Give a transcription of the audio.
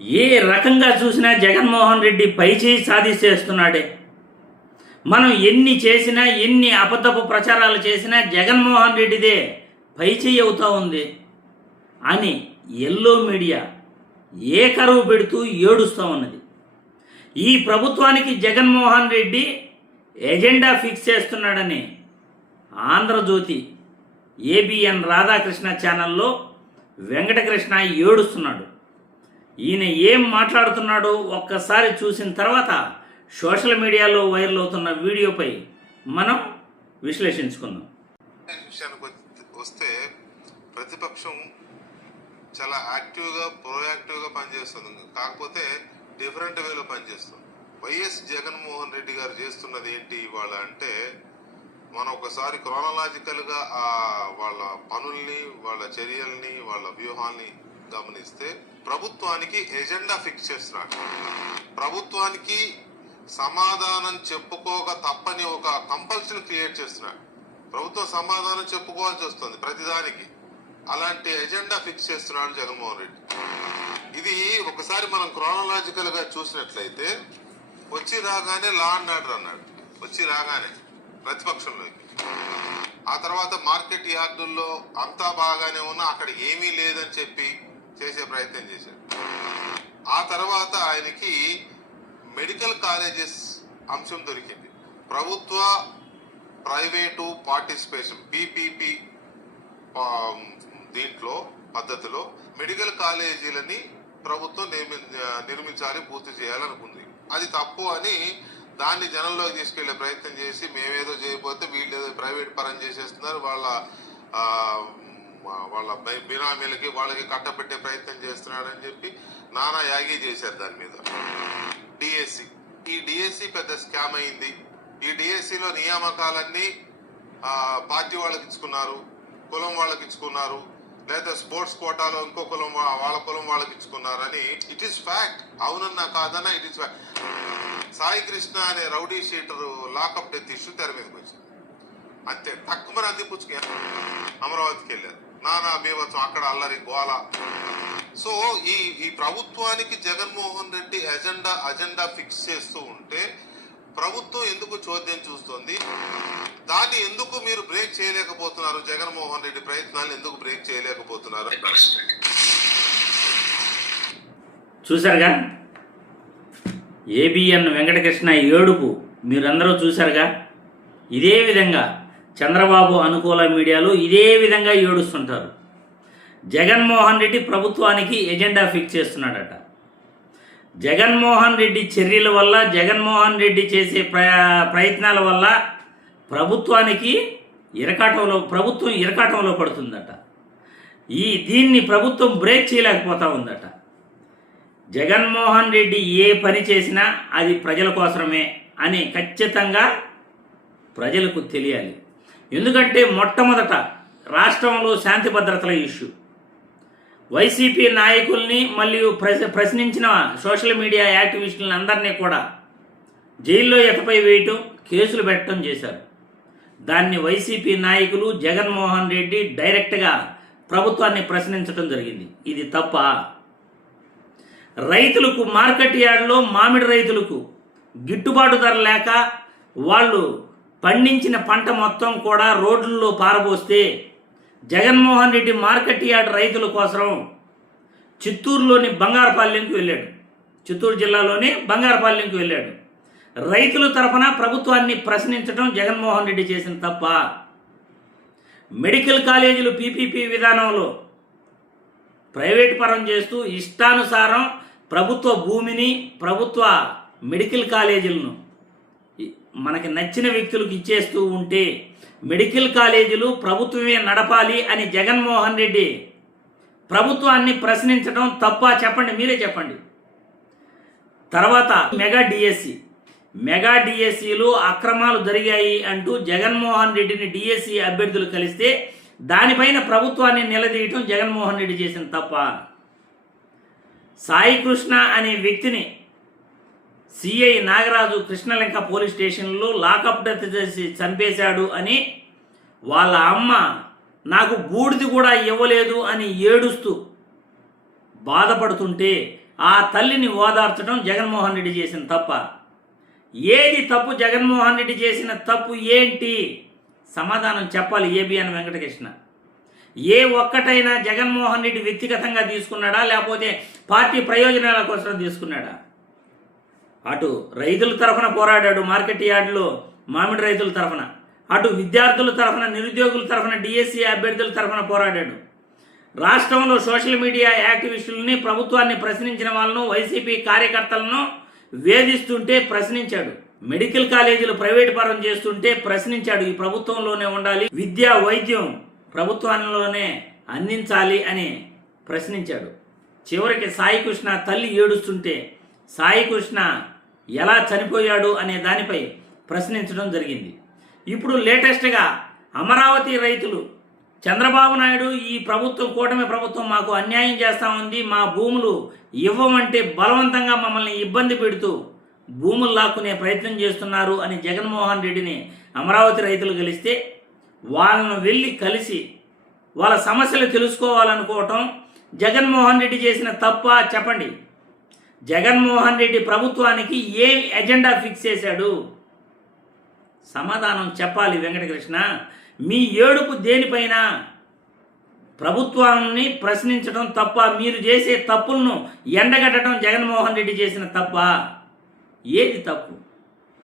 ఏ రకంగా చూసినా జగన్మోహన్ రెడ్డి పైచేయి సాధిస్తేస్తున్నాడే. మనం ఎన్ని చేసినా ఎన్ని అబద్ధపు ప్రచారాలు చేసినా జగన్మోహన్ రెడ్డిదే పైచేయి అవుతా ఉంది అని ఎల్లో మీడియా ఏకరువు పెడుతూ ఏడుస్తూ ఉన్నది. ఈ ప్రభుత్వానికి జగన్మోహన్ రెడ్డి ఎజెండా ఫిక్స్ చేస్తున్నాడని ఆంధ్రజ్యోతి ఏబిఎన్ రాధాకృష్ణ ఛానల్లో వెంకటకృష్ణ ఏడుస్తున్నాడు. ఈయన ఏం మాట్లాడుతున్నాడో ఒక్కసారి చూసిన తర్వాత సోషల్ మీడియాలో వైరల్ అవుతున్న వీడియోపై మనం విశ్లేషించుకుందాం. విషయానికి వస్తే ప్రతిపక్షం చాలా యాక్టివ్గా ప్రోయాక్టివ్గా పనిచేస్తుంది, కాకపోతే డిఫరెంట్ వేలో పనిచేస్తుంది. వైఎస్ జగన్మోహన్ రెడ్డి గారు చేస్తున్నది ఏంటి ఇవాళ అంటే, మనం ఒకసారి క్రోనలాజికల్గా వాళ్ళ పనుల్ని, వాళ్ళ చర్యల్ని, వాళ్ళ వ్యూహాల్ని గమనిస్తే ప్రభుత్వానికి ఎజెండా ఫిక్స్ చేస్తున్నాడు. ప్రభుత్వానికి సమాధానం చెప్పుకోక తప్పని ఒక కంపల్షన్ క్రియేట్ చేస్తున్నాడు. ప్రభుత్వం సమాధానం చెప్పుకోవాల్సి వస్తుంది ప్రతిదానికి. అలాంటి ఎజెండా ఫిక్స్ చేస్తున్నాడు జగన్మోహన్ రెడ్డి. ఇది ఒకసారి మనం క్రోనలాజికల్ గా చూసినట్లయితే, వచ్చి రాగానే లా అండ్ ఆర్డర్ అన్నాడు, వచ్చి రాగానే ప్రతిపక్షంలోకి. ఆ తర్వాత మార్కెట్ యార్డుల్లో అంతా బాగానే ఉన్నా అక్కడ ఏమీ లేదని చెప్పి చేసే ప్రయత్నం చేశాడు. ఆ తర్వాత ఆయనకి మెడికల్ కాలేజెస్ అంశం దొరికింది. ప్రభుత్వ ప్రైవేటు పార్టిసిపేషన్ పీపీపీ దీంట్లో పద్ధతిలో మెడికల్ కాలేజీలని ప్రభుత్వం నిర్మించాలి, పూర్తి చేయాలనుకుంది. అది తప్పు అని దాన్ని జనంలోకి తీసుకెళ్లే ప్రయత్నం చేసి, మేమేదో చేయకపోతే వీళ్ళు ఏదో ప్రైవేట్ పరం చేసేస్తున్నారు, వాళ్ళ బినామీలకి వాళ్ళకి కట్టబెట్టే ప్రయత్నం చేస్తున్నాడని చెప్పి నానా యాగి చేశారు దాని మీద. డిఎస్సి, ఈ డిఎస్సి పెద్ద స్కామ్ అయింది. ఈ డిఎస్సిలో నియామకాలన్నీ పార్టీ వాళ్ళకి ఇచ్చుకున్నారు, కులం వాళ్ళకి ఇచ్చుకున్నారు, లేదా స్పోర్ట్స్ కోటాలో ఇంకో కులం వాళ్ళ కులం వాళ్ళకి ఇచ్చుకున్నారని ఇట్ ఈస్ ఫ్యాక్ట్. అవునన్నా కాదన్నా it is fact. Sai Krishna అనే rowdy sheeter lockup death issue తెర మీదకి వచ్చింది. అంతే, తక్కువ అందిపుచ్చుకు అమరావతికి వెళ్ళారు. నానా బీభత్సం, అక్కడ అల్లరి గోల. సో ఈ ప్రభుత్వానికి జగన్మోహన్ రెడ్డి అజెండా ఫిక్స్ చేస్తూ ఉంటే ప్రభుత్వం ఎందుకు చోద్యం చూస్తుంది? దాన్ని ఎందుకు మీరు బ్రేక్ చేయలేకపోతున్నారు? జగన్మోహన్ రెడ్డి ప్రయత్నాలు ఎందుకు బ్రేక్ చేయలేకపోతున్నారు? చూశారుగా ఏబిఎన్ వెంకటకృష్ణ ఏడుపు మీరందరూ చూశారుగా. ఇదే విధంగా చంద్రబాబు అనుకూల మీడియాలో ఇదే విధంగా ఏడుస్తుంటారు. జగన్మోహన్ రెడ్డి ప్రభుత్వానికి ఎజెండా ఫిక్స్ చేస్తున్నాడట. జగన్మోహన్ రెడ్డి చర్యల వల్ల, జగన్మోహన్ రెడ్డి చేసే ప్రయత్నాల వల్ల ప్రభుత్వం ఇరకాటంలో పడుతుందట. దీన్ని ప్రభుత్వం బ్రేక్ చేయలేకపోతా ఉందట. జగన్మోహన్ రెడ్డి ఏ పని చేసినా అది ప్రజల కోసమే అని ఖచ్చితంగా ప్రజలకు తెలియాలి. ఎందుకంటే మొట్టమొదట రాష్ట్రంలో శాంతి భద్రతల ఇష్యూ, వైసీపీ నాయకుల్ని మరియు ప్రశ్నించిన సోషల్ మీడియా యాక్టివిస్టులను అందరినీ కూడా జైల్లో ఎటపై వేయటం, కేసులు పెట్టడం చేశారు. దాన్ని వైసీపీ నాయకులు, జగన్మోహన్ రెడ్డి డైరెక్ట్గా ప్రభుత్వాన్ని ప్రశ్నించడం జరిగింది. ఇది తప్ప? రైతులకు మార్కెట్ యార్డ్లో మామిడి రైతులకు గిట్టుబాటు ధర లేక వాళ్ళు పండించిన పంట మొత్తం కూడా రోడ్లలో పారబోస్తే జగన్మోహన్ రెడ్డి మార్కెట్ యార్డ్ రైతుల కోసం చిత్తూరులోని బంగారపాలెంకి వెళ్ళాడు. చిత్తూరు జిల్లాలోని బంగారపాలెంకి వెళ్ళాడు. రైతుల తరఫున ప్రభుత్వాన్ని ప్రశ్నించడం జగన్మోహన్ రెడ్డి చేసిన తప్ప? మెడికల్ కాలేజీలు పీపీపీ విధానంలో ప్రైవేట్ పరం చేస్తూ ఇష్టానుసారం ప్రభుత్వ భూమిని, ప్రభుత్వ మెడికల్ కాలేజీలను మనకి నచ్చిన వ్యక్తులకు ఇచ్చేస్తూ ఉంటే మెడికల్ కాలేజీలు ప్రభుత్వమే నడపాలి అని జగన్మోహన్ రెడ్డి ప్రభుత్వాన్ని ప్రశ్నించడం తప్ప? చెప్పండి, మీరే చెప్పండి. తర్వాత మెగా డిఎస్సీలు అక్రమాలు జరిగాయి అంటూ జగన్మోహన్ రెడ్డిని డిఎస్సీ అభ్యర్థులు కలిస్తే దానిపైన ప్రభుత్వాన్ని నిలదీయటం జగన్మోహన్ రెడ్డి చేసిన తప్ప? సాయి కృష్ణ అనే వ్యక్తిని సిఐ నాగరాజు కృష్ణలంక పోలీస్ స్టేషన్లో లాకప్ డెత్ చేసి చంపేశాడు అని వాళ్ళ అమ్మ నాకు బూడిది కూడా ఇవ్వలేదు అని ఏడుస్తూ బాధపడుతుంటే ఆ తల్లిని ఓదార్చడం జగన్మోహన్ రెడ్డి చేసిన తప్ప? ఏది తప్పు? జగన్మోహన్ రెడ్డి చేసిన తప్పు ఏంటి? సమాధానం చెప్పాలి ఏబిఎన్ వెంకటకృష్ణ. ఏ ఒక్కటైనా జగన్మోహన్ రెడ్డి వ్యక్తిగతంగా తీసుకున్నాడా, లేకపోతే పార్టీ ప్రయోజనాల కోసం తీసుకున్నాడా? అటు రైతుల తరఫున పోరాడాడు మార్కెట్ యార్డులో మామిడి రైతుల తరఫున, అటు విద్యార్థుల తరఫున, నిరుద్యోగుల తరఫున, డిఎస్సి అభ్యర్థుల తరఫున పోరాడాడు. రాష్ట్రంలో సోషల్ మీడియా యాక్టివిస్టులని, ప్రభుత్వాన్ని ప్రశ్నించిన వాళ్ళను, వైసీపీ కార్యకర్తలను వేధిస్తుంటే ప్రశ్నించాడు. మెడికల్ కాలేజీలు ప్రైవేట్ పరం చేస్తుంటే ప్రశ్నించాడు. ఈ ప్రభుత్వంలోనే ఉండాలి, విద్య వైద్యం ప్రభుత్వంలోనే అందించాలి అని ప్రశ్నించాడు. చివరికి సాయికృష్ణ తల్లి ఏడుస్తుంటే సాయికృష్ణ ఎలా చనిపోయాడు అనే దానిపై ప్రశ్నించడం జరిగింది. ఇప్పుడు లేటెస్ట్గా అమరావతి రైతులు చంద్రబాబు నాయుడు ఈ ప్రభుత్వం, కూటమి ప్రభుత్వం మాకు అన్యాయం చేస్తూ ఉంది, మా భూములు ఇవ్వమంటే బలవంతంగా మమ్మల్ని ఇబ్బంది పెడుతూ భూములు లాక్కునే ప్రయత్నం చేస్తున్నారు అని జగన్మోహన్ రెడ్డిని అమరావతి రైతులు కలిస్తే వాళ్ళను వెళ్ళి కలిసి వాళ్ళ సమస్యలు తెలుసుకోవాలనుకోవటం జగన్మోహన్ రెడ్డి చేసిన తప్ప? చెప్పండి. జగన్మోహన్ రెడ్డి ప్రభుత్వానికి ఏ ఎజెండా ఫిక్స్ చేశాడు? సమాధానం చెప్పాలి వెంకటకృష్ణ. మీ ఏడుపు దేనిపైన? ప్రభుత్వాన్ని ప్రశ్నించడం తప్ప? మీరు చేసే తప్పులను ఎండగట్టడం జగన్మోహన్ రెడ్డి చేసిన తప్ప? ఏది తప్పు?